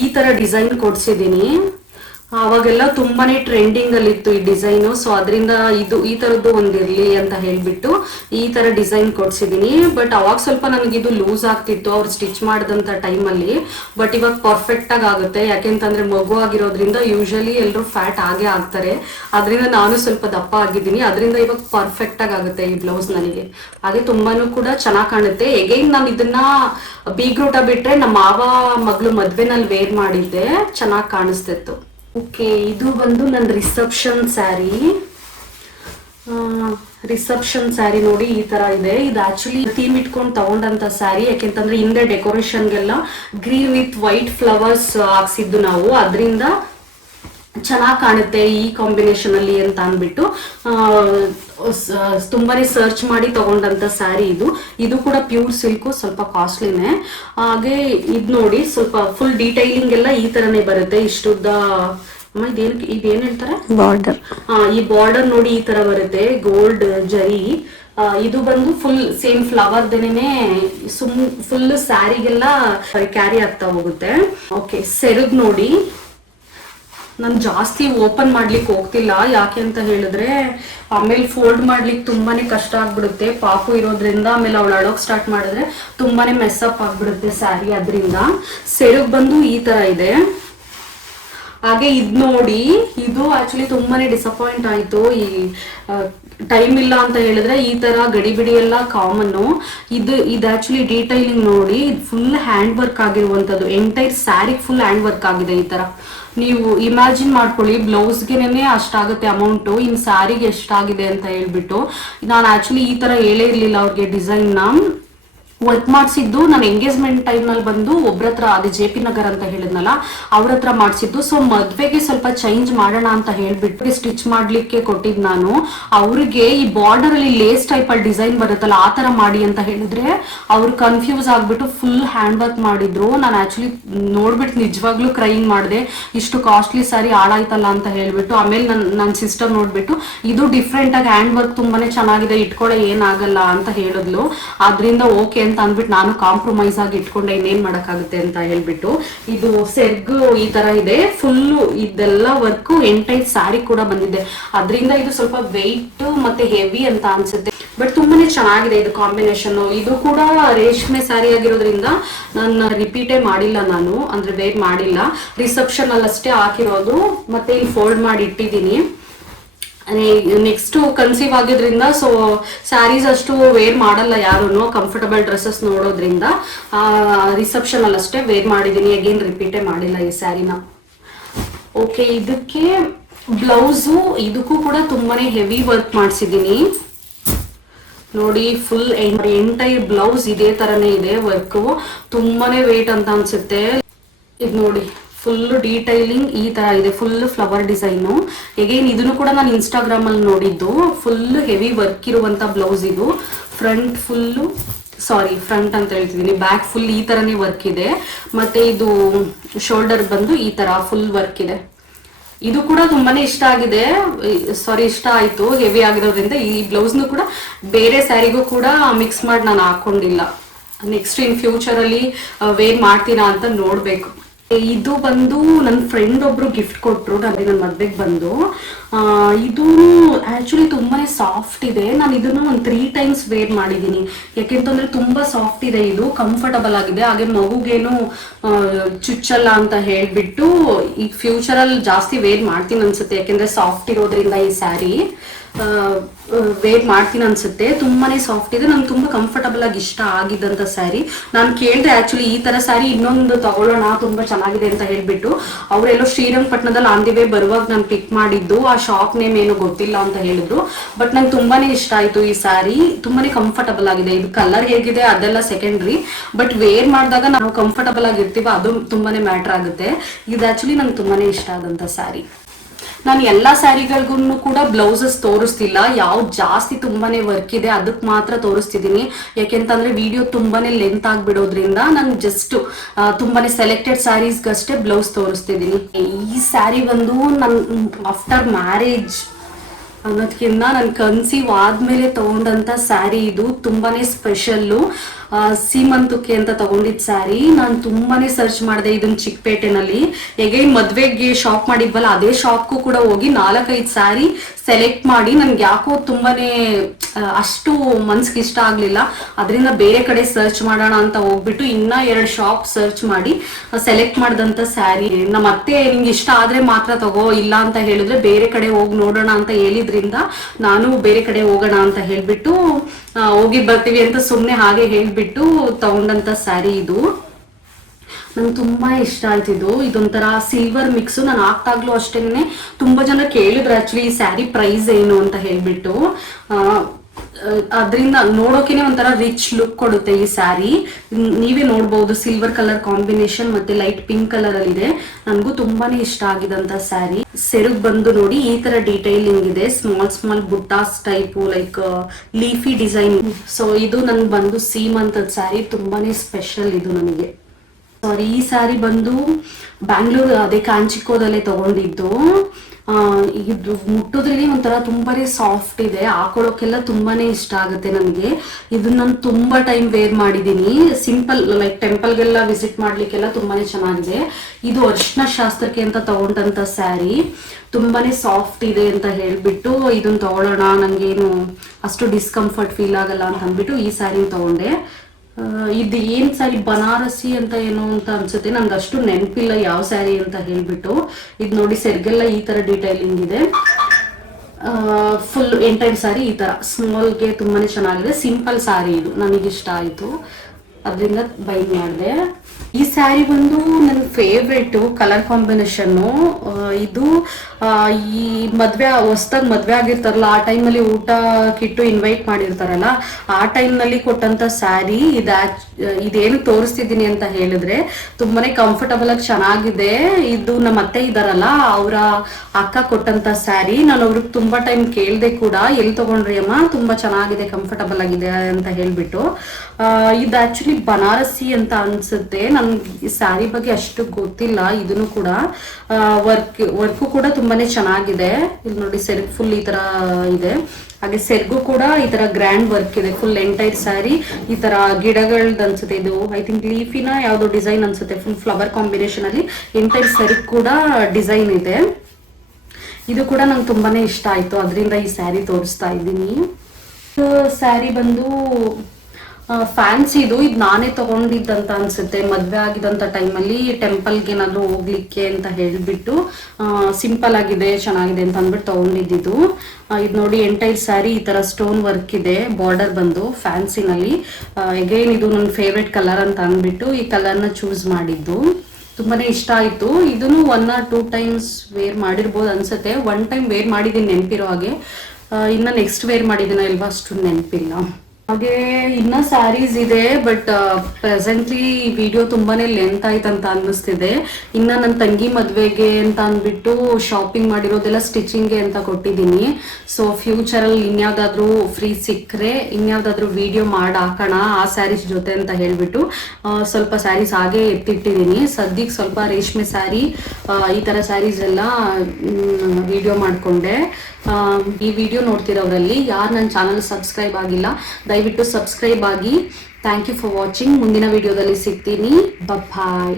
ಈ ತರ ಡಿಸೈನ್ ಕೊಡ್ಸಿದೀನಿ ಅವಾಗೆಲ್ಲ ತುಂಬಾನೇ ಟ್ರೆಂಡಿಂಗ್ ಅಲ್ಲಿ ಇತ್ತು ಈ ಡಿಸೈನು ಸೊ ಅದರಿಂದ ಇದು ಈ ತರದ್ದು ಒಂದಿರ್ಲಿ ಅಂತ ಹೇಳ್ಬಿಟ್ಟು ಈ ತರ ಡಿಸೈನ್ ಕೊಡ್ಸಿದೀನಿ. ಬಟ್ ಅವಾಗ ಸ್ವಲ್ಪ ನನಗೆ ಇದು ಲೂಸ್ ಆಗ್ತಿತ್ತು ಅವ್ರು ಸ್ಟಿಚ್ ಮಾಡಿದಂತ ಟೈಮಲ್ಲಿ ಬಟ್ ಇವಾಗ ಪರ್ಫೆಕ್ಟ್ ಆಗಿ ಆಗುತ್ತೆ. ಯಾಕೆಂತಂದ್ರೆ ಮಗು ಆಗಿರೋದ್ರಿಂದ ಯೂಶಲಿ ಎಲ್ಲರೂ ಫ್ಯಾಟ್ ಆಗೇ ಆಗ್ತಾರೆ. ಅದರಿಂದ ನಾನು ಸ್ವಲ್ಪ ದಪ್ಪ ಆಗಿದ್ದೀನಿ. ಅದರಿಂದ ಇವಾಗ ಪರ್ಫೆಕ್ಟ್ ಆಗಿ ಆಗುತ್ತೆ ಈ ಬ್ಲೌಸ್ ನನಗೆ. ಹಾಗೆ ತುಂಬಾನು ಕೂಡ ಚೆನ್ನಾಗಿ ಕಾಣುತ್ತೆ. ಎಗೈನ್ ನಾನು ಇದನ್ನ ಬೀಗ್ರೂಟ ಬಿಟ್ರೆ ನಮ್ಮ ಮಾವ ಮಗಳು ಮದ್ವೆನಲ್ಲಿ ವೇರ್ ಮಾಡಿದ್ದೆ. ಚೆನ್ನಾಗಿ ಕಾಣಿಸ್ತಿತ್ತು. ಓಕೆ, ಇದು ಬಂದು ನನ್ನ ರಿಸೆಪ್ಷನ್ ಸ್ಯಾರಿ. ರಿಸೆಪ್ಷನ್ ಸ್ಯಾರಿ ನೋಡಿ ಈ ತರ ಇದೆ. ಇದು ಆಕ್ಚುಲಿ ಥೀಮ್ ಇಟ್ಕೊಂಡು ತಗೊಂಡಂತ ಸ್ಯಾರಿ, ಯಾಕೆಂತಂದ್ರೆ ಹಿಂದೆ ಡೆಕೋರೇಷನ್ಗೆಲ್ಲ ಗ್ರೀನ್ ವಿತ್ ವೈಟ್ ಫ್ಲವರ್ಸ್ ಹಾಕ್ಸಿದ್ದು ನಾವು. ಅದರಿಂದ ಚೆನ್ನಾಗಿ ಕಾಣುತ್ತೆ ಈ ಕಾಂಬಿನೇಷನ್ ಅಲ್ಲಿ ಅಂತ ಅಂದ್ಬಿಟ್ಟು. ತುಂಬಾನೇ ಸರ್ಚ್ ಮಾಡಿ ತಗೊಂಡಂತ ಸ್ಯಾರಿ ಇದು. ಇದು ಕೂಡ ಪ್ಯೂರ್ ಸಿಲ್ಕು ಸ್ವಲ್ಪ ಕಾಸ್ಟ್ಲಿನೇ ಹಾಗೆ ಇದು ನೋಡಿ ಸ್ವಲ್ಪ ಫುಲ್ ಡೀಟೈಲಿಂಗ್ ಎಲ್ಲ ಈ ತರನೇ ಬರುತ್ತೆ. ಇಷ್ಟುದ್ದ ಇದೇನ್ ಇದೇನ್ ಹೇಳ್ತಾರೆ? ಬಾರ್ಡರ್ ಆ, ಈ ಬಾರ್ಡರ್ ನೋಡಿ ಈ ತರ ಬರುತ್ತೆ. ಗೋಲ್ಡ್ ಜರಿ ಇದು ಬಂದು ಫುಲ್ ಸೇಮ್ ಫ್ಲವರ್ ದೇನೆ ಸುಮ್ ಫುಲ್ ಸ್ಯಾರಿಗೆಲ್ಲ ಕ್ಯಾರಿ ಆಗ್ತಾ ಹೋಗುತ್ತೆ. ಓಕೆ ಸೆರಗ್ ನೋಡಿ. ನಾನು ಜಾಸ್ತಿ ಓಪನ್ ಮಾಡ್ಲಿಕ್ಕೆ ಹೋಗ್ತಿಲ್ಲ. ಯಾಕೆ ಅಂತ ಹೇಳಿದ್ರೆ, ಆಮೇಲೆ ಫೋಲ್ಡ್ ಮಾಡ್ಲಿಕ್ಕೆ ತುಂಬಾನೇ ಕಷ್ಟ ಆಗ್ಬಿಡುತ್ತೆ. ಪಾಪು ಇರೋದ್ರಿಂದ ಆಮೇಲೆ ಅವಳು ಅಳೋಕ್ ಸ್ಟಾರ್ಟ್ ಮಾಡಿದ್ರೆ ತುಂಬಾನೇ ಮೆಸ್ಸಪ್ ಆಗ್ಬಿಡುತ್ತೆ ಸ್ಯಾರಿ ಅದರಿಂದ. ಸೆರಗ್ ಬಂದು ಈ ತರ ಇದೆ. ಹಾಗೆ ಇದ್ ನೋಡಿ, ಇದು ಆಕ್ಚುಲಿ ತುಂಬಾನೇ ಡಿಸಪಾಯಿಂಟ್ ಆಯ್ತು. ಈ ಟೈಮ್ ಇಲ್ಲ ಅಂತ ಹೇಳಿದ್ರೆ ಈ ತರ ಗಡಿಬಿಡಿ ಎಲ್ಲ ಕಾಮನ್ನು ಇದು ಇದು ಆಕ್ಚುಲಿ ಡೀಟೈಲಿಂಗ್ ನೋಡಿ ಫುಲ್ ಹ್ಯಾಂಡ್ ವರ್ಕ್ ಆಗಿರುವಂತದ್ದು. Entire sari full hand work ಆಗಿದೆ ಈ ತರ. ನೀವು ಇಮ್ಯಾಜಿನ್ ಮಾಡ್ಕೊಳ್ಳಿ ಬ್ಲೌಸ್ಗೆನೆ ಅಷ್ಟಾಗುತ್ತೆ ಅಮೌಂಟು ಇನ್ ಸ್ಯಾರಿಗೆ ಎಷ್ಟಾಗಿದೆ ಅಂತ ಹೇಳ್ಬಿಟ್ಟು. ನಾನು ಆಕ್ಚುಲಿ ಈ ತರ ಹೇಳೇ ಇರ್ಲಿಲ್ಲ ಅವ್ರಿಗೆ ಡಿಸೈನ್ನ ವರ್ಕ್ ಮಾಡಿಸಿದ್ದು ನಾನು ಎಂಗೇಜ್ಮೆಂಟ್ ಟೈಮ್ನಲ್ಲಿ ಬಂದು ಒಬ್ರತ್ರ ಅದೇ ಜೆ ಪಿ ನಗರ್ ಅಂತ ಹೇಳಿದ್ನಲ್ಲ ಅವ್ರ ಹತ್ರ ಮಾಡಿಸಿದ್ದು. ಸೊ ಮದ್ವೆಗೆ ಸ್ವಲ್ಪ ಚೇಂಜ್ ಮಾಡೋಣ ಅಂತ ಹೇಳ್ಬಿಟ್ಟು ಸ್ಟಿಚ್ ಮಾಡ್ಲಿಕ್ಕೆ ಕೊಟ್ಟಿದ್ ನಾನು. ಅವ್ರಿಗೆ ಈ ಬಾರ್ಡರ್ ಅಲ್ಲಿ ಲೇಸ್ ಟೈಪ್ ಅಲ್ಲಿ ಡಿಸೈನ್ ಬರುತ್ತಲ್ಲ, ಆ ತರ ಮಾಡಿ ಅಂತ ಹೇಳಿದ್ರೆ ಅವ್ರು ಕನ್ಫ್ಯೂಸ್ ಆಗ್ಬಿಟ್ಟು ಫುಲ್ ಹ್ಯಾಂಡ್ ವರ್ಕ್ ಮಾಡಿದ್ರು. ನಾನು ಆಕ್ಚುಲಿ ನೋಡ್ಬಿಟ್ಟು ನಿಜವಾಗ್ಲೂ ಕ್ರೈಂಗ್ ಮಾಡಿದೆ. ಇಷ್ಟು ಕಾಸ್ಟ್ಲಿ ಸಾರಿ ಹಾಳಾಯ್ತಲ್ಲ ಅಂತ ಹೇಳ್ಬಿಟ್ಟು, ಆಮೇಲೆ ನನ್ ನನ್ನ ಸಿಸ್ಟರ್ ನೋಡ್ಬಿಟ್ಟು, ಇದು ಡಿಫ್ರೆಂಟ್ ಆಗಿ ಹ್ಯಾಂಡ್ ವರ್ಕ್ ತುಂಬಾನೇ ಚೆನ್ನಾಗಿದೆ ಇಟ್ಕೊಳ್ಳೋ ಏನಾಗಲ್ಲ ಅಂತ ಹೇಳಿದ್ಲು. ಆದ್ರಿಂದ ಓಕೆ ಅಂತ ಅಂದ್ಬಿಟ್ಟು ನಾನು ಕಾಂಪ್ರಮೈಸ್ ಆಗಿ ಇಟ್ಕೊಂಡೆ ಇನ್ನೇನ್ ಮಾಡಕ್ಕಾಗುತ್ತೆ ಅಂತ ಹೇಳ್ಬಿಟ್ಟು ಇದು ಸೆರ್ಗು ಈ ತರ ಇದೆ. ಫುಲ್ಲು ಇದೆಲ್ಲ ವರ್ಕ್ ಎಂಟೈಟ್ ಸ್ಯಾರಿ ಕೂಡ ಬಂದಿದೆ. ಅದರಿಂದ ಇದು ಸ್ವಲ್ಪ ವೆಯ್ಟ್ ಮತ್ತೆ ಹೆವಿ ಅಂತ ಅನ್ಸುತ್ತೆ. ಬಟ್ ತುಂಬಾನೇ ಚೆನ್ನಾಗಿದೆ ಇದು ಕಾಂಬಿನೇಷನ್ ಇದು ಕೂಡ ರೇಷ್ಮೆ ಸ್ಯಾರಿ ಆಗಿರೋದ್ರಿಂದ ನನ್ನ ರಿಪೀಟೇ ಮಾಡಿಲ್ಲ ನಾನು. ಅಂದ್ರೆ ವೇರ್ ಮಾಡಿಲ್ಲ. ರಿಸೆಪ್ಷನ್ ಅಲ್ಲಿ ಅಷ್ಟೇ ಹಾಕಿರೋದು. ಮತ್ತೆ ಇಲ್ಲಿ ಫೋಲ್ಡ್ ಮಾಡಿ ಇಟ್ಟಿದ್ದೀನಿ. ನೆಕ್ಸ್ಟ್ ಕನ್ಸೀವ್ ಆಗಿದ್ರಿಂದ ಸೊ ಸ್ಯಾರೀಸ್ ಅಷ್ಟು ವೇರ್ ಮಾಡಲ್ಲ ಯಾರು ಕಂಫರ್ಟಬಲ್ ಡ್ರೆಸ್ಸಸ್ ನೋಡೋದ್ರಿಂದ ರಿಸೆಪ್ಷನ್ ಅಷ್ಟೇ ವೇರ್ ಮಾಡಿದ್ದೀನಿ ಅಗೇನ್ ರಿಪೀಟೇ ಮಾಡಿಲ್ಲ ಈ ಸ್ಯಾರಿನ ಓಕೆ ಇದಕ್ಕೆ ಬ್ಲೌಸು ಇದಕ್ಕೂ ಕೂಡ ತುಂಬಾನೇ ಹೆವಿ ವರ್ಕ್ ಮಾಡಿಸಿದ್ದೀನಿ ನೋಡಿ ಫುಲ್ ಎಂಟೈರ್ ಬ್ಲೌಸ್ ಇದೇ ತರನೇ ಇದೆ ವರ್ಕ್ ತುಂಬಾನೇ ವೇಟ್ ಅಂತ ಅನ್ಸುತ್ತೆ. ಇದು ನೋಡಿ. ಫುಲ್ ಡೀಟೈಲಿಂಗ್ ಈ ತರ ಇದೆ ಫುಲ್ ಫ್ಲವರ್ ಡಿಸೈನು ಎಗೇನ್ ಇದನ್ನು ಕೂಡ ನಾನು ಇನ್ಸ್ಟಾಗ್ರಾಮ್ ಅಲ್ಲಿ ನೋಡಿದ್ದು. ಫುಲ್ ಹೆವಿ ವರ್ಕ್ ಇರುವಂತ ಬ್ಲೌಸ್ ಇದು. ಫ್ರಂಟ್ ಫುಲ್ಲು ಸಾರಿ ಫ್ರಂಟ್ ಅಂತ ಹೇಳ್ತಿದ್ದೀನಿ. ಬ್ಯಾಕ್ ಫುಲ್ ಈ ತರನೇ ವರ್ಕ್ ಇದೆ. ಮತ್ತೆ ಇದು ಶೋಲ್ಡರ್ ಬಂದು ಈ ತರ ಫುಲ್ ವರ್ಕ್ ಇದೆ. ಇದು ಕೂಡ ತುಂಬಾನೇ ಇಷ್ಟ ಆಗಿದೆ. ಸಾರಿ ಇಷ್ಟ ಆಯ್ತು. ಹೆವಿ ಆಗಿರೋದ್ರಿಂದ ಈ ಬ್ಲೌಸ್ನು ಕೂಡ ಬೇರೆ ಸ್ಯಾರಿಗೂ ಕೂಡ ಮಿಕ್ಸ್ ಮಾಡಿ ನಾನು ಹಾಕೊಂಡಿಲ್ಲ. ನೆಕ್ಸ್ಟ್ ಇನ್ ಫ್ಯೂಚರ್ ಅಲ್ಲಿ ವೇರ್ ಮಾಡ್ತೀರಾ ಅಂತ ನೋಡ್ಬೇಕು. ಇದು ಬಂದು ನನ್ನ ಫ್ರೆಂಡ್ ಒಬ್ರು ಗಿಫ್ಟ್ ಕೊಟ್ಟರು ನನಗೆ ನನ್ನ ಮದ್ವೆಗೆ ಬಂದು. ಇದು ಆಕ್ಚುಲಿ ತುಂಬಾ ಸಾಫ್ಟ್ ಇದೆ. ನಾನು ಇದನ್ನು ಒಂದು ತ್ರೀ ಟೈಮ್ಸ್ ವೇರ್ ಮಾಡಿದ್ದೀನಿ ಯಾಕೆಂತಂದ್ರೆ ತುಂಬ ಸಾಫ್ಟ್ ಇದೆ ಇದು ಕಂಫರ್ಟಬಲ್ ಆಗಿದೆ. ಹಾಗೆ ಮಗುಗೇನು ಚುಚ್ಚಲ್ಲ ಅಂತ ಹೇಳಿಬಿಟ್ಟು ಈ ಫ್ಯೂಚರಲ್ಲಿ ಜಾಸ್ತಿ ವೇರ್ ಮಾಡ್ತೀನಿ ಅನ್ಸುತ್ತೆ. ಯಾಕೆಂದ್ರೆ ಸಾಫ್ಟ್ ಇರೋದ್ರಿಂದ ಈ ಸ್ಯಾರಿ ವೇರ್ ಮಾಡ್ತೀನಿ ಅನ್ಸುತ್ತೆ. ತುಂಬಾನೇ ಸಾಫ್ಟ್ ಇದೆ. ನಂಗೆ ತುಂಬಾ ಕಂಫರ್ಟಬಲ್ ಆಗಿ ಇಷ್ಟ ಆಗಿದ್ದಂತ ಸ್ಯಾರಿ ನಾನು ಕೇಳಿದೆ ಆಕ್ಚುಲಿ ಈ ತರ ಸ್ಯಾರಿ ಇನ್ನೊಂದು ತಗೊಳ್ಳೋಣ. ತುಂಬಾ ಚೆನ್ನಾಗಿದೆ ಅಂತ ಹೇಳ್ಬಿಟ್ಟು ಅವರೆಲ್ಲೋ ಶ್ರೀರಂಗಪಟ್ಟಣದಲ್ಲಿ ಆನ್ ದಿ ವೇ ಬರುವಾಗ ನಾನು ಪಿಕ್ ಮಾಡಿದ್ದು. ಆ ಶಾಪ್ ನೇಮ್ ಏನು ಗೊತ್ತಿಲ್ಲ ಅಂತ ಹೇಳಿದ್ರು. ಬಟ್ ನಂಗೆ ತುಂಬಾನೇ ಇಷ್ಟ ಆಯ್ತು ಈ ಸ್ಯಾರಿ ತುಂಬಾನೇ ಕಂಫರ್ಟಬಲ್ ಆಗಿದೆ. ಇದು ಕಲರ್ ಹೇಗಿದೆ ಅದೆಲ್ಲ ಸೆಕೆಂಡ್ರಿ ಬಟ್ ವೇರ್ ಮಾಡಿದಾಗ ನಾವು ಕಂಫರ್ಟಬಲ್ ಆಗಿರ್ತೀವ ಅದು ತುಂಬಾನೇ ಮ್ಯಾಟರ್ ಆಗುತ್ತೆ. ಇದು ಆಕ್ಚುಲಿ ನಂಗೆ ತುಂಬಾನೇ ಇಷ್ಟ ಆದಂತ ಸ್ಯಾರಿ ನಾನು ಎಲ್ಲ ಸ್ಯಾರಿಗಳಿಗೂ ಕೂಡ ಬ್ಲೌಸಸ್ ತೋರಿಸ್ತಿಲ್ಲ. ಯಾವ್ದು ಜಾಸ್ತಿ ತುಂಬಾನೇ ವರ್ಕ್ ಇದೆ ಅದಕ್ಕೆ ಮಾತ್ರ ತೋರಿಸ್ತಿದ್ದೀನಿ ಯಾಕೆಂತಂದ್ರೆ ವಿಡಿಯೋ ತುಂಬಾನೇ ಲೆಂತ್ ಆಗ್ಬಿಡೋದ್ರಿಂದ ನಾನು ಜಸ್ಟ್ ತುಂಬಾನೇ ಸೆಲೆಕ್ಟೆಡ್ ಸ್ಯಾರೀಸ್ಗಷ್ಟೇ ಬ್ಲೌಸ್ ತೋರಿಸ್ತಿದ್ದೀನಿ ಈ ಸ್ಯಾರಿ ಬಂದು ನನ್ ಆಫ್ಟರ್ ಮ್ಯಾರೇಜ್ ಅನ್ನೋದಕ್ಕಿಂತ ನಾನು ಕನ್ಸೀವ್ ಆದ್ಮೇಲೆ ತಗೊಂಡಂತ ಸ್ಯಾರಿ ಇದು ತುಂಬಾನೇ ಸ್ಪೆಷಲ್ಲು ಸೀಮಂತಕ್ಕೆ ಅಂತ ತಗೊಂಡಿದ್ ಸ್ಯಾರಿ ನಾನು ತುಂಬಾನೇ ಸರ್ಚ್ ಮಾಡಿದೆ ಇದನ್ನ ಚಿಕ್ಕಪೇಟೆನಲ್ಲಿ. ಹೇಗೆ ಮದ್ವೆಗೆ ಶಾಪ್ ಮಾಡಿದ್ವಲ್ಲ, ಅದೇ ಶಾಪ್ಗೂ ಕೂಡ ಹೋಗಿ ನಾಲ್ಕೈದು ಸ್ಯಾರಿ ಸೆಲೆಕ್ಟ್ ಮಾಡಿ ನನ್ಗೆ ಯಾಕೋ ತುಂಬಾನೇ ಅಷ್ಟು ಮನ್ಸ್ಗೆ ಇಷ್ಟ ಆಗ್ಲಿಲ್ಲ. ಅದರಿಂದ ಬೇರೆ ಕಡೆ ಸರ್ಚ್ ಮಾಡೋಣ ಅಂತ ಹೋಗ್ಬಿಟ್ಟು ಇನ್ನ ಎರಡು ಶಾಪ್ ಸರ್ಚ್ ಮಾಡಿ ಸೆಲೆಕ್ಟ್ ಮಾಡಿದಂತ ಸ್ಯಾರಿ ನಮ್ಮ ಅತ್ತೆ ನಿಂಗೆ ಇಷ್ಟ ಆದ್ರೆ ಮಾತ್ರ ತಗೋ, ಇಲ್ಲ ಅಂತ ಹೇಳಿದ್ರೆ ಬೇರೆ ಕಡೆ ಹೋಗಿ ನೋಡೋಣ ಅಂತ ಹೇಳಿದ್ರಿಂದ ನಾನು ಬೇರೆ ಕಡೆ ಹೋಗೋಣ ಅಂತ ಹೇಳ್ಬಿಟ್ಟು ಹೋಗಿ ಬರ್ತೀವಿ ಅಂತ ಸುಮ್ನೆ ಹಾಗೆ ಹೇಳ್ಬಿಟ್ಟು ತಗೊಂಡಂತ ಸ್ಯಾರಿ ಇದು. ನಂಗೆ ತುಂಬಾ ಇಷ್ಟ ಆಯ್ತಿದ್ದು ಇದೊಂಥರ ಸಿಲ್ವರ್ ಮಿಕ್ಸ್ ನಾನು ಹಾಕ್ದಾಗ್ಲೂ ಅಷ್ಟೇನೆ ತುಂಬಾ ಜನ ಕೇಳಿದ್ರು ಆಕ್ಚುಲಿ ಈ ಸ್ಯಾರಿ ಪ್ರೈಸ್ ಏನು? ಅಂತ ಹೇಳ್ಬಿಟ್ಟು. ಅದರಿಂದ ನೋಡೋಕೆ ಒಂಥರ ರಿಚ್ ಲುಕ್ ಕೊಡುತ್ತೆ ಈ ಸ್ಯಾರಿ ನೀವೇ ನೋಡ್ಬೋದು ಸಿಲ್ವರ್ ಕಲರ್ ಕಾಂಬಿನೇಷನ್ ಮತ್ತೆ ಲೈಟ್ ಪಿಂಕ್ ಕಲರ್ ಅಲ್ಲಿ ಇದೆ. ನನಗೂ ತುಂಬಾನೇ ಇಷ್ಟ ಆಗಿದಂತ ಸ್ಯಾರಿ ಸೆರಗ್ ಬಂದು ನೋಡಿ ಈ ತರ ಡೀಟೈಲಿಂಗ್ ಇದೆ. Small small ಬುಟ್ಟಾಸ್ type like leafy design so ಇದು ನನ್ ಬಂದು ಸೀಮಂತದ ಸ್ಯಾರಿ ತುಂಬಾನೇ ಸ್ಪೆಷಲ್ ಇದು ನನಗೆ. ಸಾರಿ ಈ ಸ್ಯಾರಿ ಬಂದು ಬ್ಯಾಂಗ್ಳೂರ್ ಅದೇ ಕಾಂಚಿಕೋದಲ್ಲೇ ತಗೊಂಡಿದ್ದು. ಇದು ಮುಟ್ಟೋದ್ರಲ್ಲಿ ಒಂಥರ ತುಂಬಾನೇ ಸಾಫ್ಟ್ ಇದೆ. ಹಾಕೊಳ್ಳೋಕೆಲ್ಲ ತುಂಬಾನೇ ಇಷ್ಟ ಆಗುತ್ತೆ ನನಗೆ. ಇದನ್ನ ನಾನು ತುಂಬಾ ಟೈಮ್ ವೇರ್ ಮಾಡಿದ್ದೀನಿ ಸಿಂಪಲ್ ಲೈಕ್ ಟೆಂಪಲ್ಗೆಲ್ಲ ವಿಸಿಟ್ ಮಾಡ್ಲಿಕ್ಕೆಲ್ಲ ತುಂಬಾನೇ ಚೆನ್ನಾಗಿದೆ. ಇದು ಅರ್ಶಿನ ಶಾಸ್ತ್ರಕ್ಕೆ ಅಂತ ತಗೊಂಡಂತ ಸ್ಯಾರಿ ತುಂಬಾನೇ ಸಾಫ್ಟ್ ಇದೆ ಅಂತ ಹೇಳ್ಬಿಟ್ಟು ಇದನ್ನ ತಗೊಳ್ಳೋಣ ನಂಗೇನು ಅಷ್ಟು ಡಿಸ್ಕಂಫರ್ಟ್ ಫೀಲ್ ಆಗಲ್ಲ ಅಂತ ಅಂದ್ಬಿಟ್ಟು ಈ ಸ್ಯಾರಿನ ತಗೊಂಡೆ. ಇದು ಏನ್ ಸ್ಯಾರಿ ಬನಾರಸಿ ಅಂತ ಏನೋ ಅಂತ ಅನ್ಸುತ್ತೆ. ನಂಗೆ ಅಷ್ಟು ನೆನಪಿಲ್ಲ ಯಾವ ಸ್ಯಾರಿ ಅಂತ ಹೇಳ್ಬಿಟ್ಟು. ಇದು ನೋಡಿ ಸೆರ್ಗೆಲ್ಲ ಈ ತರ ಡೀಟೈಲಿಂಗ್ ಇದೆ. ಫುಲ್ ಎಂಟೈರ್ ಸ್ಯಾರಿ ಈ ತರ. ಸ್ಮಾಲ್ಗೆ ತುಂಬಾನೇ ಚೆನ್ನಾಗಿದೆ. ಸಿಂಪಲ್ ಸ್ಯಾರಿ ಇದು. ನನಗಿಷ್ಟ ಆಯ್ತು. ಅದರಿಂದ ಬೈ ಮಾಡಿದೆ. ಈ ಸ್ಯಾರಿ ಬಂದು ನನ್ನ ಫೇವ್ರೆಟ್ ಕಲರ್ ಕಾಂಬಿನೇಷನ್ನು ಇದು ಈ ಮದ್ವೆ, ಹೊಸ್ದಾಗ್ ಮದ್ವೆ ಆಗಿರ್ತಾರಲ್ಲ, ಆ ಟೈಮಲ್ಲಿ ಊಟ ಕಿಟ್ಟು ಇನ್ವೈಟ್ ಮಾಡಿರ್ತಾರಲ್ಲ, ಆ ಟೈಮ್ನಲ್ಲಿ ಕೊಟ್ಟಂತ ಸ್ಯಾರಿ ಇದ ಇದೇನು ತೋರಿಸ್ತಿದ್ದೀನಿ ಅಂತ ಹೇಳಿದ್ರೆ ತುಂಬಾನೇ ಕಂಫರ್ಟಬಲ್ ಆಗಿ ಚೆನ್ನಾಗಿದೆ. ಇದು ನಮ್ಮ ಅತ್ತೆ ಇದ್ದಾರಲ್ಲ, ಅವರ ಅಕ್ಕ ಕೊಟ್ಟಂತ ಸ್ಯಾರಿ. ನಾನು ಅವ್ರಿಗೆ ತುಂಬಾ ಟೈಮ್ ಕೇಳ್ದೆ ಕೂಡ ಎಲ್ಲಿ ತಗೊಂಡ್ರಿ ಅಮ್ಮ? ತುಂಬಾ ಚೆನ್ನಾಗಿದೆ ಕಂಫರ್ಟಬಲ್ ಆಗಿದೆ ಅಂತ ಹೇಳ್ಬಿಟ್ಟು ಇದು ಆಕ್ಚುಲಿ ಬನಾರಸಿ ಅಂತ ಅನ್ಸುತ್ತೆ. ನನ್ಗೆ ಸ್ಯಾರಿ ಬಗ್ಗೆ ಅಷ್ಟು ಗೊತ್ತಿಲ್ಲ. ಇದನ್ನು ಕೂಡ ವರ್ಕ್ ವರ್ಕು ಕೂಡ ತುಂಬಾನೇ ಚೆನ್ನಾಗಿದೆ. ಇಲ್ಲಿ ನೋಡಿ ಸೆರ್ಗ್ ಫುಲ್ ಈ ತರ ಇದೆ. ಹಾಗೆ ಸೆರ್ಗು ಕೂಡ ಈ ತರ ಗ್ರ್ಯಾಂಡ್ ವರ್ಕ್ ಇದೆ. ಫುಲ್ ಎಂಟೈರ್ ಸ್ಯಾರಿ ಈ ತರ ಗಿಡಗಳದ್ದು ಅನ್ಸುತ್ತೆ. ಇದು ಐ ಥಿಂಕ್ ಲೀಫಿನ ಯಾವ್ದೋ ಡಿಸೈನ್ ಅನ್ಸುತ್ತೆ. ಫುಲ್ ಫ್ಲವರ್ ಕಾಂಬಿನೇಷನ್ ಅಲ್ಲಿ ಎಂಟೈರ್ ಸೆರ್ಗ್ ಕೂಡ ಡಿಸೈನ್ ಇದೆ. ಇದು ಕೂಡ ನಂಗೆ ತುಂಬಾನೇ ಇಷ್ಟ ಆಯ್ತು. ಅದರಿಂದ ಈ ಸ್ಯಾರಿ ತೋರಿಸ್ತಾ ಇದ್ದೀನಿ. ಸ್ಯಾರಿ ಬಂದು ಫ್ಯಾನ್ಸಿ ಇದು ಇದು ನಾನೇ ತಗೊಂಡಿದ್ದಂತ ಅನ್ಸುತ್ತೆ. ಮದ್ವೆ ಆಗಿದಂತ ಟೈಮಲ್ಲಿ ಟೆಂಪಲ್ಗೆ ಏನಾದ್ರು ಹೋಗ್ಲಿಕ್ಕೆ ಅಂತ ಹೇಳ್ಬಿಟ್ಟು ಸಿಂಪಲ್ ಆಗಿದೆ, ಚೆನ್ನಾಗಿದೆ ಅಂತ ಅಂದ್ಬಿಟ್ಟು ತಗೊಂಡಿದ್ದು ಇದು ನೋಡಿ ಎಂಟೈರ್ ಸ್ಯಾರಿ ಈ ತರ ಸ್ಟೋನ್ ವರ್ಕ್ ಇದೆ ಬಾರ್ಡರ್ ಬಂದು ಫ್ಯಾನ್ಸಿನಲ್ಲಿ ಎಗೈನ್ ಇದು ನನ್ನ ಫೇವ್ರೆಟ್ ಕಲರ್ ಅಂತ ಅಂದ್ಬಿಟ್ಟು ಈ ಕಲರ್ನ ಚೂಸ್ ಮಾಡಿದ್ದು. ತುಂಬಾನೇ ಇಷ್ಟ ಆಯ್ತು. ಇದನ್ನು one or two times wear ಮಾಡಿರ್ಬೋದು ಅನ್ಸುತ್ತೆ. ಒನ್ ಟೈಮ್ ವೇರ್ ಮಾಡಿದ್ದೀನಿ ನೆನಪಿರೋ ಹಾಗೆ. ಇನ್ನ ನೆಕ್ಸ್ಟ್ ವೇರ್ ಮಾಡಿದ್ದೀನ ಇಲ್ವಾ ಅಷ್ಟು ನೆನಪಿಲ್ಲ. ಹಾಗೆ ಇನ್ನ ಸ್ಯಾರೀಸ್ ಇದೆ ಬಟ್ ಪ್ರೆಸೆಂಟ್ಲಿ ವಿಡಿಯೋ ತುಂಬಾನೇ ಲೆಂತ್ ಆಯ್ತಂತ ಅನ್ನಿಸ್ತಿದೆ. ಇನ್ನ ನನ್ನ ತಂಗಿ ಮದ್ವೆಗೆ ಅಂತ ಅಂದ್ಬಿಟ್ಟು ಶಾಪಿಂಗ್ ಮಾಡಿರೋದೆಲ್ಲ ಸ್ಟಿಚಿಂಗ್ಗೆ ಅಂತ ಕೊಟ್ಟಿದ್ದೀನಿ. ಸೊ ಫ್ಯೂಚರಲ್ಲಿ ಇನ್ಯಾವ್ದಾದ್ರೂ ಫ್ರೀ ಸಿಕ್ಕರೆ ಇನ್ಯಾವ್ದಾದ್ರೂ ವಿಡಿಯೋ ಮಾಡಿ ಹಾಕೋಣ, ಆ ಸ್ಯಾರೀಸ್ ಜೊತೆ ಅಂತ ಹೇಳ್ಬಿಟ್ಟು ಸ್ವಲ್ಪ ಸ್ಯಾರೀಸ್ ಹಾಗೆ ಎತ್ತಿಟ್ಟಿದ್ದೀನಿ. ಸದ್ಯಕ್ಕೆ ಸ್ವಲ್ಪ ರೇಷ್ಮೆ ಸ್ಯಾರಿ ಈ ಥರ ಸ್ಯಾರೀಸ್ ಎಲ್ಲ ವಿಡಿಯೋ ಮಾಡಿಕೊಂಡೆ. ಈ ವಿಡಿಯೋ ನೋಡ್ತಿರೋರಲ್ಲಿ ಯಾರು ನನ್ನ ಚಾನಲ್ ಸಬ್ಸ್ಕ್ರೈಬ್ ಆಗಿಲ್ಲ, ದಯವಿಟ್ಟು ಸಬ್ಸ್ಕ್ರೈಬ್ ಆಗಿ. ಥ್ಯಾಂಕ್ ಯು ಫಾರ್ ವಾಚಿಂಗ್ ಮುಂದಿನ ವಿಡಿಯೋದಲ್ಲಿ ಸಿಗ್ತೀನಿ. ಬಾಯ್